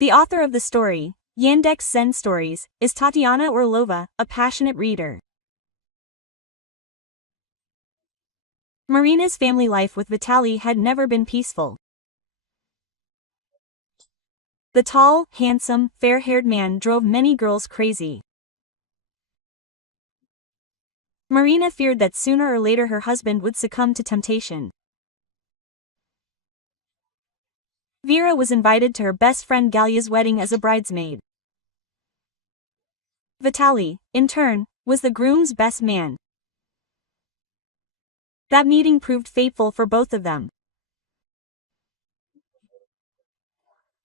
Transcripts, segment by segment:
The author of the story, Yandex Zen Stories, is Tatiana Orlova, a passionate reader. Marina's family life with Vitaly had never been peaceful. The tall, handsome, fair-haired man drove many girls crazy. Marina feared that sooner or later her husband would succumb to temptation. Vera was invited to her best friend Galya's wedding as a bridesmaid. Vitaly, in turn, was the groom's best man. That meeting proved fateful for both of them.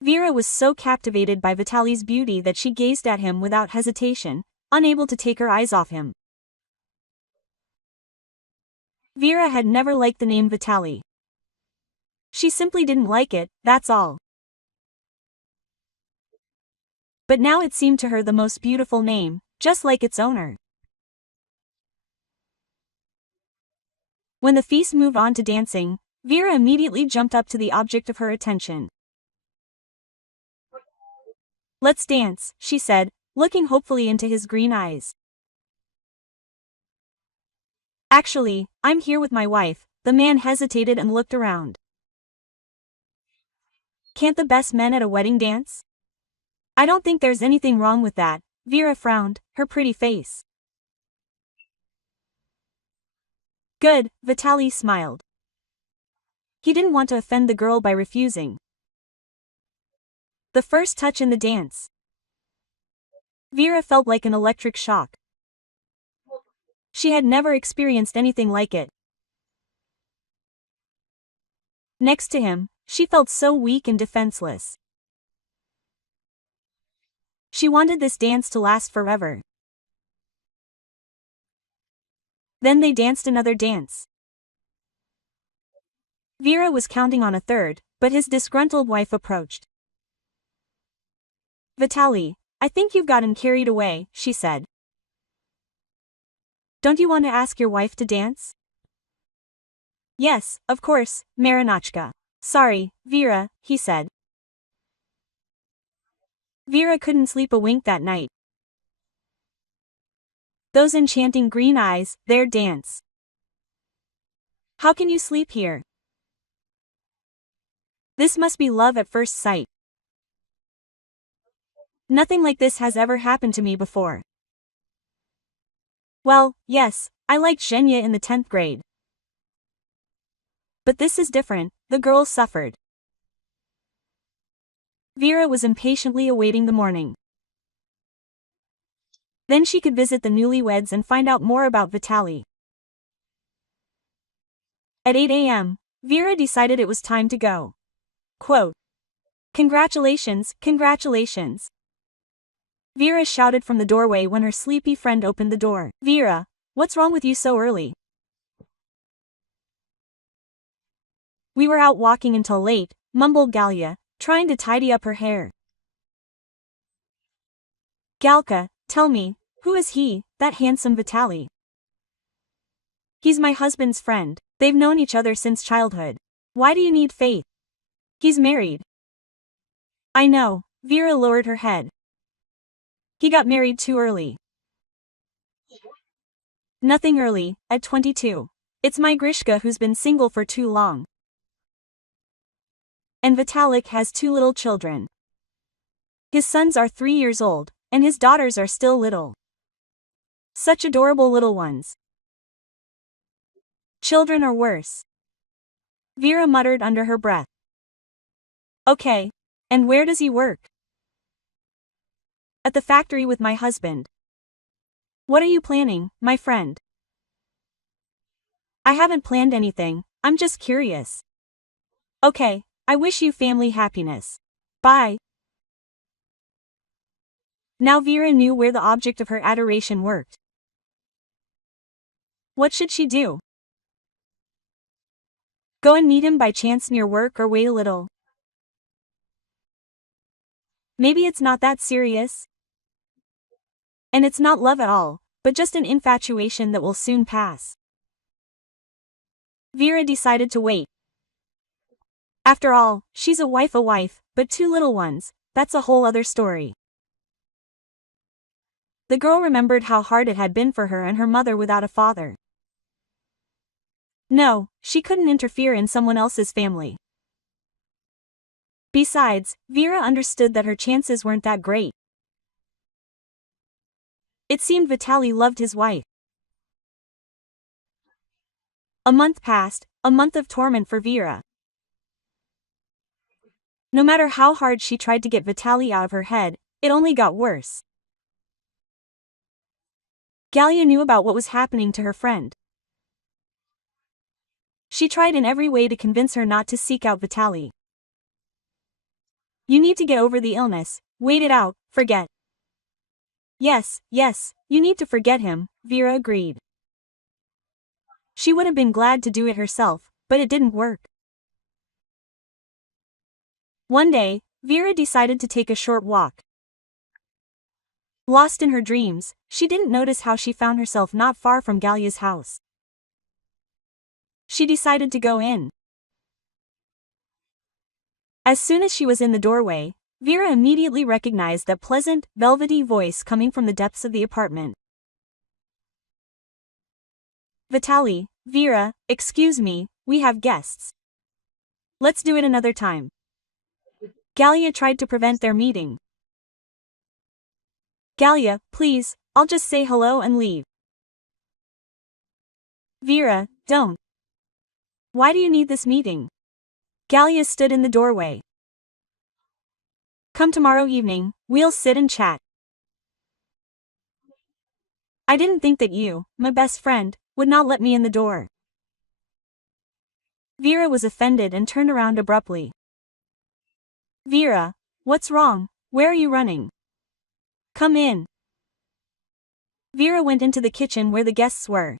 Vera was so captivated by Vitaly's beauty that she gazed at him without hesitation, unable to take her eyes off him. Vera had never liked the name Vitaly. She simply didn't like it, that's all. But now it seemed to her the most beautiful name, just like its owner. When the feast moved on to dancing, Vera immediately jumped up to the object of her attention. "Let's dance," she said, looking hopefully into his green eyes. "Actually, I'm here with my wife." The man hesitated and looked around. "Can't the best men at a wedding dance?" "I don't think there's anything wrong with that." Vera frowned, her pretty face. "Good," Vitaly smiled. He didn't want to offend the girl by refusing. The first touch in the dance. Vera felt like an electric shock. She had never experienced anything like it. Next to him, she felt so weak and defenseless. She wanted this dance to last forever. Then they danced another dance. Vera was counting on a third, but his disgruntled wife approached. "Vitaly, I think you've gotten carried away," she said. "Don't you want to ask your wife to dance?" "Yes, of course, Marinachka." "Sorry, Vera," he said. Vera couldn't sleep a wink that night. Those enchanting green eyes, their dance. How can you sleep here? This must be love at first sight. Nothing like this has ever happened to me before. Well, yes, I liked Zhenya in the 10th grade. But this is different, the girl suffered. Vera was impatiently awaiting the morning. Then she could visit the newlyweds and find out more about Vitaly. At 8 a.m., Vera decided it was time to go. Quote, "Congratulations, congratulations." Vera shouted from the doorway when her sleepy friend opened the door. "Vera, what's wrong with you so early?" "We were out walking until late," mumbled Galya, trying to tidy up her hair. "Galka, tell me, who is he, that handsome Vitaly?" "He's my husband's friend. They've known each other since childhood. Why do you need faith? He's married." "I know," Vera lowered her head. "He got married too early." "Nothing early, at 22. It's my Grishka who's been single for too long. And Vitalik has 2 little children. His sons are 3 years old, and his daughters are still little. Such adorable little ones. Children are worse." Vera muttered under her breath. "Okay. And where does he work?" "At the factory with my husband." "What are you planning, my friend?" "I haven't planned anything, I'm just curious." "Okay, I wish you family happiness. Bye." Now Vera knew where the object of her adoration worked. What should she do? Go and meet him by chance near work or wait a little? Maybe it's not that serious. And it's not love at all, but just an infatuation that will soon pass. Vera decided to wait. After all, she's a wife, but 2 little ones. that's a whole other story. The girl remembered how hard it had been for her and her mother without a father. No, she couldn't interfere in someone else's family. Besides, Vera understood that her chances weren't that great. It seemed Vitaly loved his wife. A month passed, a month of torment for Vera. No matter how hard she tried to get Vitaly out of her head, it only got worse. Galia knew about what was happening to her friend. She tried in every way to convince her not to seek out Vitaly. You need to get over the illness, wait it out, forget. Yes, you need to forget him, Vera agreed. She would have been glad to do it herself, but it didn't work. One day, Vera decided to take a short walk. Lost in her dreams, she didn't notice how she found herself not far from Galia's house. She decided to go in. As soon as she was in the doorway, Vera immediately recognized that pleasant, velvety voice coming from the depths of the apartment. Vitaly, Vera, excuse me, we have guests. Let's do it another time. Galia tried to prevent their meeting. Galia, please, I'll just say hello and leave. Vera, don't. Why do you need this meeting? Galia stood in the doorway. Come tomorrow evening, we'll sit and chat. I didn't think that you, my best friend, would not let me in the door. Vera was offended and turned around abruptly. Vera, what's wrong? Where are you running? Come in. Vera went into the kitchen where the guests were.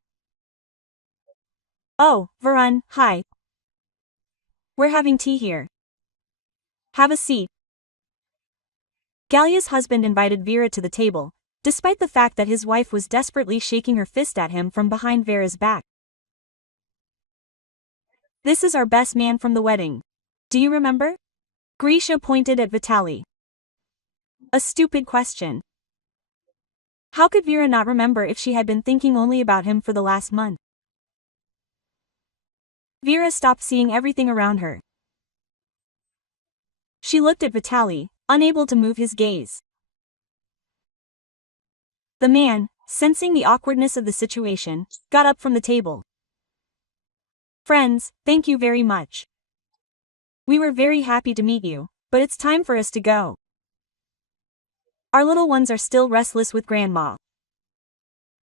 Oh, Varun, hi. We're having tea here. Have a seat. Galia's husband invited Vera to the table, despite the fact that his wife was desperately shaking her fist at him from behind Vera's back. This is our best man from the wedding. Do you remember? Grisha pointed at Vitaly. A stupid question. How could Vera not remember if she had been thinking only about him for the last month? Vera stopped seeing everything around her. She looked at Vitaly, unable to move his gaze. The man, sensing the awkwardness of the situation, got up from the table. Friends, thank you very much. We were very happy to meet you, but it's time for us to go. Our little ones are still restless with grandma.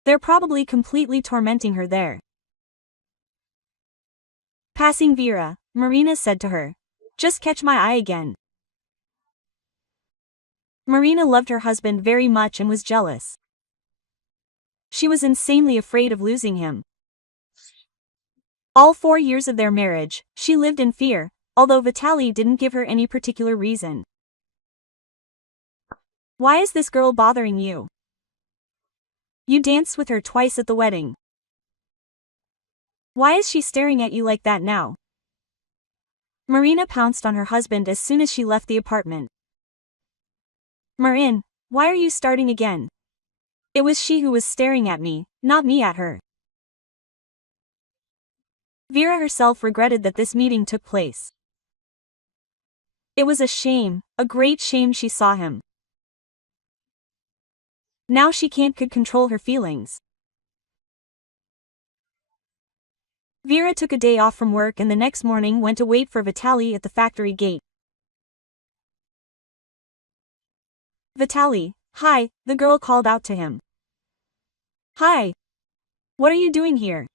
They're probably completely tormenting her there. Passing Vera, Marina said to her, just catch my eye again. Marina loved her husband very much and was jealous. She was insanely afraid of losing him. All 4 years of their marriage, she lived in fear, although Vitaly didn't give her any particular reason. Why is this girl bothering you? You danced with her twice at the wedding. Why is she staring at you like that now? Marina pounced on her husband as soon as she left the apartment. Marin, why are you starting again? It was she who was staring at me, not me at her. Vera herself regretted that this meeting took place. It was a shame, a great shame she saw him. Now she could control her feelings. Vera took a day off from work and the next morning went to wait for Vitaly at the factory gate. Vitaly, hi, the girl called out to him. Hi. What are you doing here?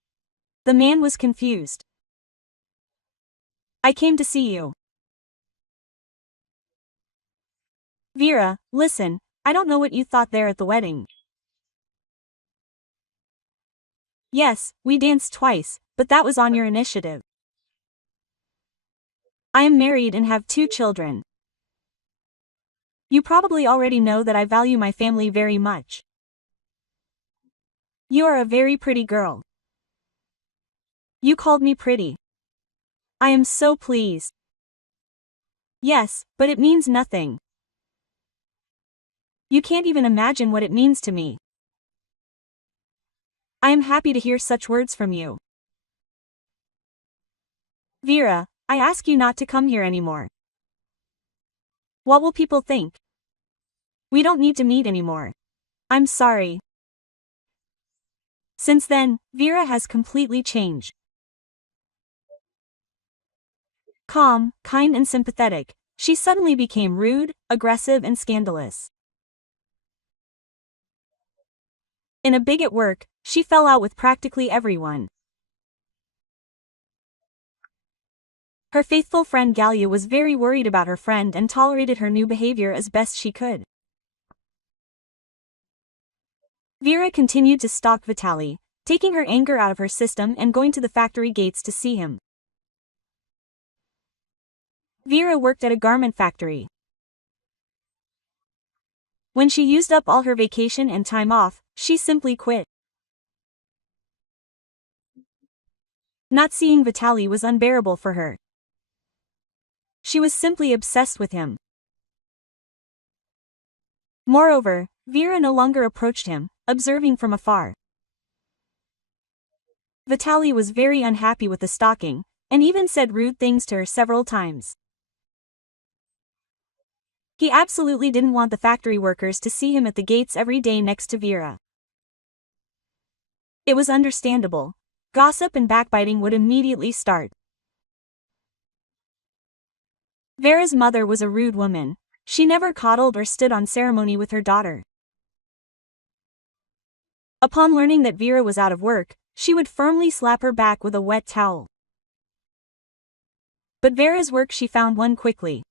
The man was confused. I came to see you. Vera, listen, I don't know what you thought there at the wedding. Yes, we danced twice, but that was on your initiative. I am married and have 2 children. You probably already know that I value my family very much. You are a very pretty girl. You called me pretty. I am so pleased. Yes, but it means nothing. You can't even imagine what it means to me. I am happy to hear such words from you. Vera, I ask you not to come here anymore. What will people think? We don't need to meet anymore. I'm sorry. Since then, Vera has completely changed. Calm, kind and sympathetic, she suddenly became rude, aggressive and scandalous. In a big at work, she fell out with practically everyone. Her faithful friend Galia was very worried about her friend and tolerated her new behavior as best she could. Vera continued to stalk Vitaly, taking her anger out of her system and going to the factory gates to see him. Vera worked at a garment factory. When she used up all her vacation and time off, she simply quit. Not seeing Vitaly was unbearable for her. She was simply obsessed with him. Moreover, Vera no longer approached him, observing from afar. Vitaly was very unhappy with the stalking, and even said rude things to her several times. He absolutely didn't want the factory workers to see him at the gates every day next to Vera. It was understandable. Gossip and backbiting would immediately start. Vera's mother was a rude woman. She never coddled or stood on ceremony with her daughter. Upon learning that Vera was out of work, she would firmly slap her back with a wet towel. But Vera's work she found one quickly.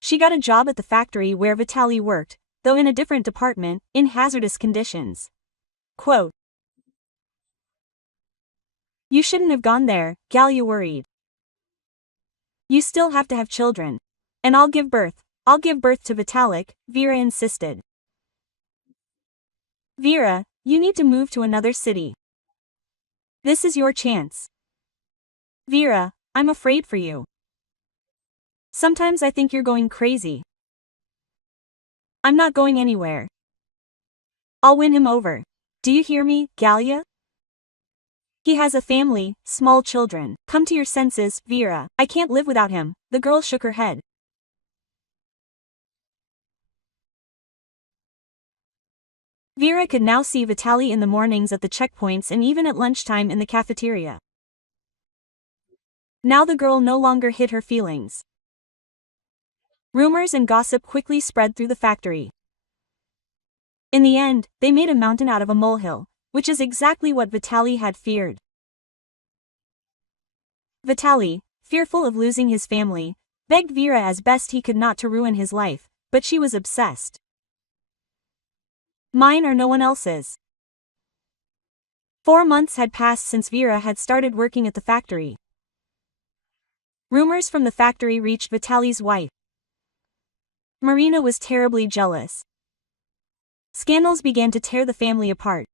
She got a job at the factory where Vitaly worked, though in a different department, in hazardous conditions. Quote, "You shouldn't have gone there," Galia worried. "You still have to have children. And I'll give birth to Vitalik," Vera insisted. "Vera, you need to move to another city. This is your chance. Vera, I'm afraid for you. Sometimes I think you're going crazy. I'm not going anywhere. I'll win him over. Do you hear me, Galia? He has a family, small children. Come to your senses, Vera. I can't live without him." The girl shook her head. Vera could now see Vitaly in the mornings at the checkpoints and even at lunchtime in the cafeteria. Now the girl no longer hid her feelings. Rumors and gossip quickly spread through the factory. In the end, they made a mountain out of a molehill, which is exactly what Vitaly had feared. Vitaly, fearful of losing his family, begged Vera as best he could not to ruin his life, but she was obsessed. Mine or no one else's. 4 months had passed since Vera had started working at the factory. Rumors from the factory reached Vitaly's wife. Marina was terribly jealous. Scandals began to tear the family apart.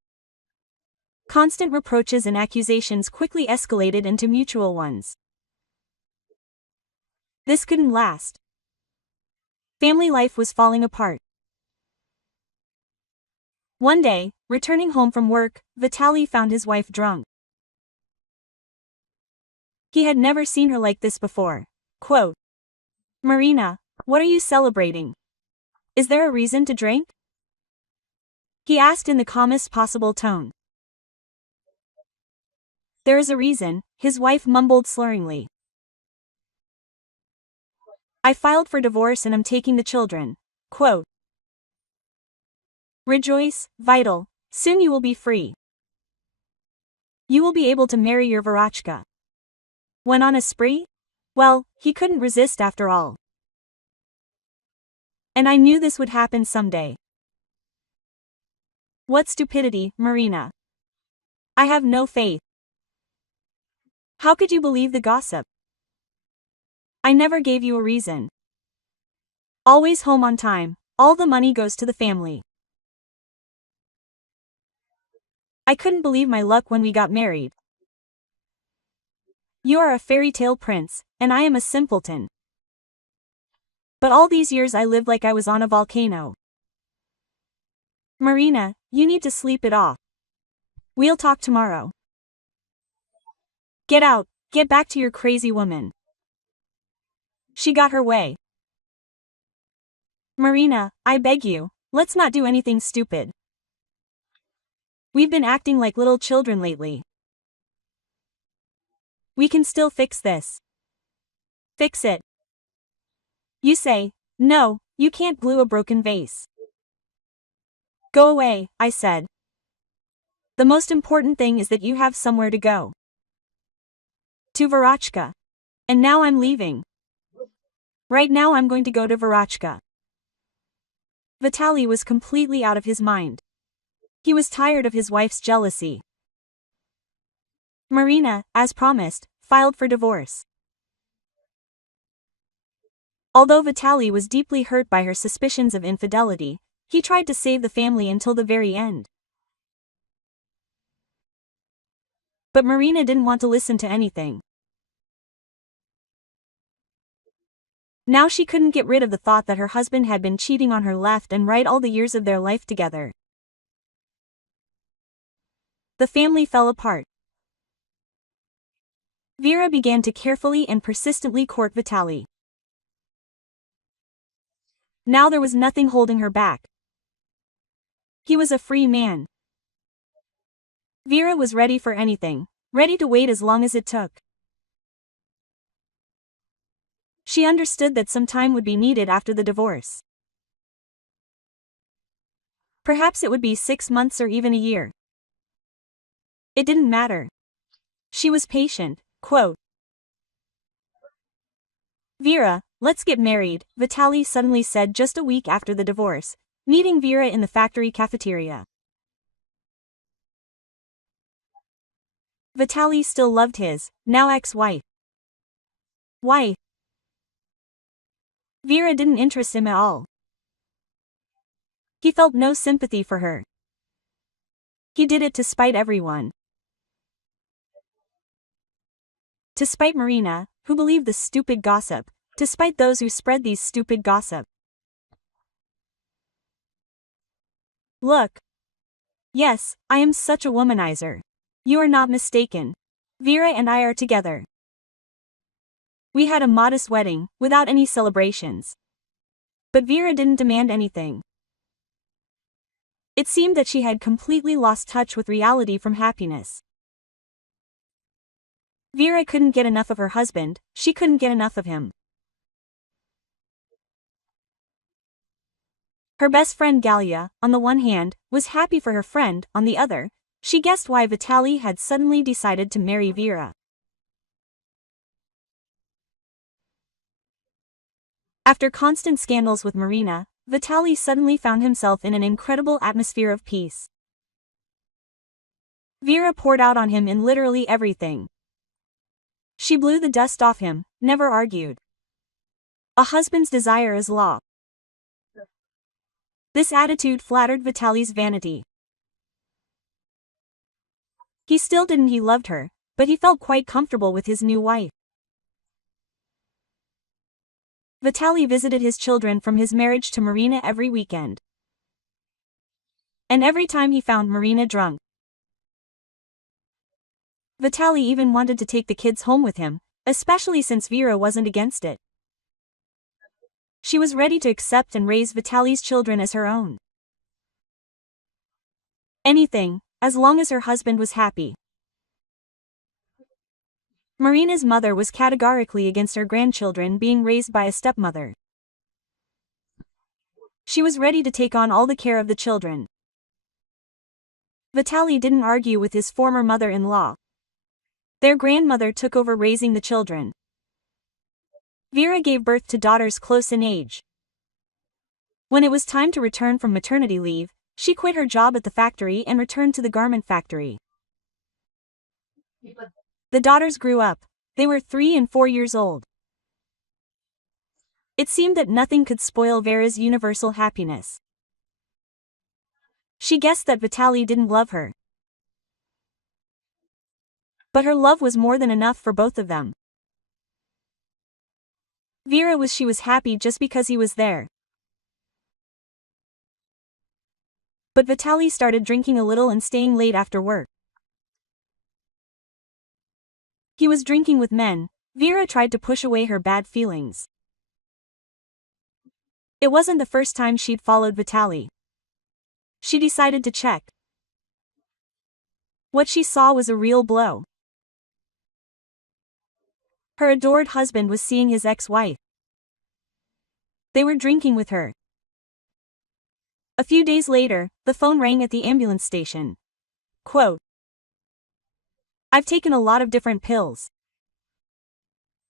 Constant reproaches and accusations quickly escalated into mutual ones. This couldn't last. Family life was falling apart. One day, returning home from work, Vitaly found his wife drunk. He had never seen her like this before. Quote, "Marina, what are you celebrating? Is there a reason to drink?" he asked in the calmest possible tone. "There is a reason," his wife mumbled slurringly. "I filed for divorce and I'm taking the children." Quote, "Rejoice, Vital, soon you will be free. You will be able to marry your Verachka." Went on a spree? Well, he couldn't resist after all. "And I knew this would happen someday." What stupidity, Marina. I have no faith. How could you believe the gossip? I never gave you a reason. Always home on time, all the money goes to the family. I couldn't believe my luck when we got married. You are a fairy tale prince, and I am a simpleton. But all these years I lived like I was on a volcano. Marina, you need to sleep it off. We'll talk tomorrow. Get out, get back to your crazy woman. She got her way. Marina, I beg you, let's not do anything stupid. We've been acting like little children lately. We can still fix this. Fix it. You say, no, you can't glue a broken vase. Go away, I said. The most important thing is that you have somewhere to go. To Varachka. And now I'm leaving. Right now I'm going to go to Varachka. Vitaly was completely out of his mind. He was tired of his wife's jealousy. Marina, as promised, filed for divorce. Although Vitaly was deeply hurt by her suspicions of infidelity, he tried to save the family until the very end. But Marina didn't want to listen to anything. Now she couldn't get rid of the thought that her husband had been cheating on her left and right all the years of their life together. The family fell apart. Vera began to carefully and persistently court Vitaly. Now there was nothing holding her back. He was a free man. Vera was ready for anything, ready to wait as long as it took. She understood that some time would be needed after the divorce. Perhaps it would be 6 months or even a year. It didn't matter. She was patient. Quote, Vera, let's get married, Vitaly suddenly said just a week after the divorce, meeting Vera in the factory cafeteria. Vitaly still loved his, now ex-wife. Wife. Vera didn't interest him at all. He felt no sympathy for her. He did it to spite everyone. To spite Marina, who believed the stupid gossip, to spite those who spread these stupid gossip. Look. Yes, I am such a womanizer. You are not mistaken. Vera and I are together. We had a modest wedding, without any celebrations. But Vera didn't demand anything. It seemed that she had completely lost touch with reality from happiness. Vera couldn't get enough of her husband, she couldn't get enough of him. Her best friend Galia, on the one hand, was happy for her friend, on the other, she guessed why Vitaly had suddenly decided to marry Vera. After constant scandals with Marina, Vitaly suddenly found himself in an incredible atmosphere of peace. Vera poured out on him in literally everything. She blew the dust off him, never argued. A husband's desire is law. This attitude flattered Vitaly's vanity. He still didn't he loved her, but he felt quite comfortable with his new wife. Vitaly visited his children from his marriage to Marina every weekend. And every time he found Marina drunk. Vitaly even wanted to take the kids home with him, especially since Vera wasn't against it. She was ready to accept and raise Vitaly's children as her own. Anything, as long as her husband was happy. Marina's mother was categorically against her grandchildren being raised by a stepmother. She was ready to take on all the care of the children. Vitaly didn't argue with his former mother-in-law. Their grandmother took over raising the children. Vera gave birth to daughters close in age. When it was time to return from maternity leave, she quit her job at the factory and returned to the garment factory. The daughters grew up. They were 3 and 4 years old. It seemed that nothing could spoil Vera's universal happiness. She guessed that Vitaly didn't love her. But her love was more than enough for both of them. She was happy just because he was there. But Vitaly started drinking a little and staying late after work. He was drinking with men. Vera tried to push away her bad feelings. It wasn't the first time she'd followed Vitaly. She decided to check. What she saw was a real blow. Her adored husband was seeing his ex-wife. They were drinking with her. A few days later, the phone rang at the ambulance station. Quote, "I've taken a lot of different pills.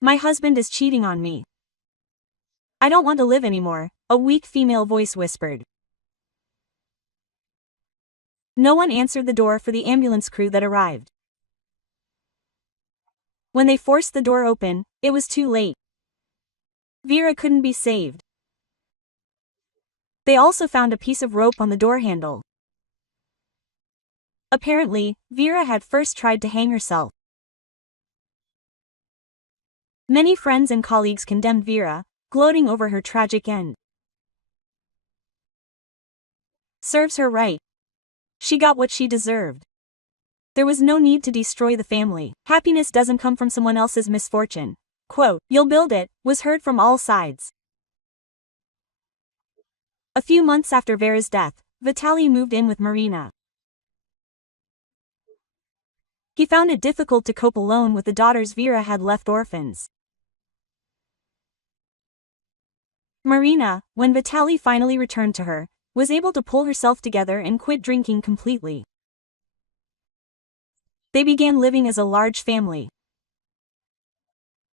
My husband is cheating on me. I don't want to live anymore," a weak female voice whispered. No one answered the door for the ambulance crew that arrived. When they forced the door open, it was too late. Vera couldn't be saved. They also found a piece of rope on the door handle. Apparently, Vera had first tried to hang herself. Many friends and colleagues condemned Vera, gloating over her tragic end. Serves her right. She got what she deserved. There was no need to destroy the family. Happiness doesn't come from someone else's misfortune. Quote, "You'll build it," was heard from all sides. A few months after Vera's death, Vitaly moved in with Marina. He found it difficult to cope alone with the daughters Vera had left orphans. Marina, when Vitaly finally returned to her, was able to pull herself together and quit drinking completely. They began living as a large family.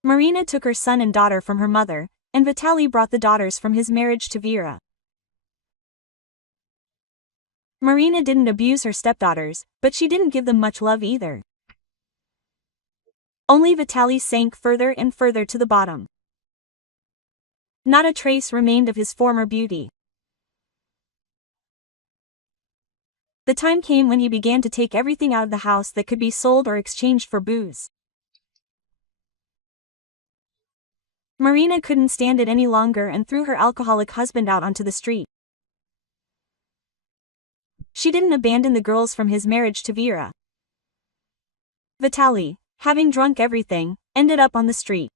Marina took her son and daughter from her mother, and Vitaly brought the daughters from his marriage to Vera. Marina didn't abuse her stepdaughters, but she didn't give them much love either. Only Vitaly sank further and further to the bottom. Not a trace remained of his former beauty. The time came when he began to take everything out of the house that could be sold or exchanged for booze. Marina couldn't stand it any longer and threw her alcoholic husband out onto the street. She didn't abandon the girls from his marriage to Vera. Vitaly, having drunk everything, ended up on the street.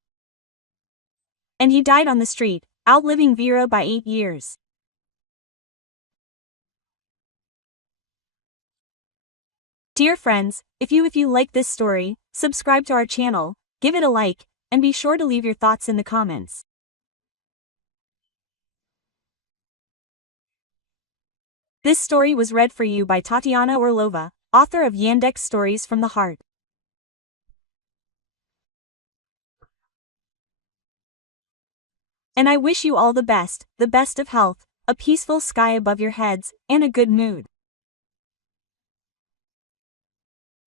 And he died on the street, outliving Vera by 8 years. Dear friends, if you like this story, subscribe to our channel, give it a like, and be sure to leave your thoughts in the comments. This story was read for you by Tatiana Orlova, author of Yandex Stories from the Heart. And I wish you all the best of health, a peaceful sky above your heads, and a good mood.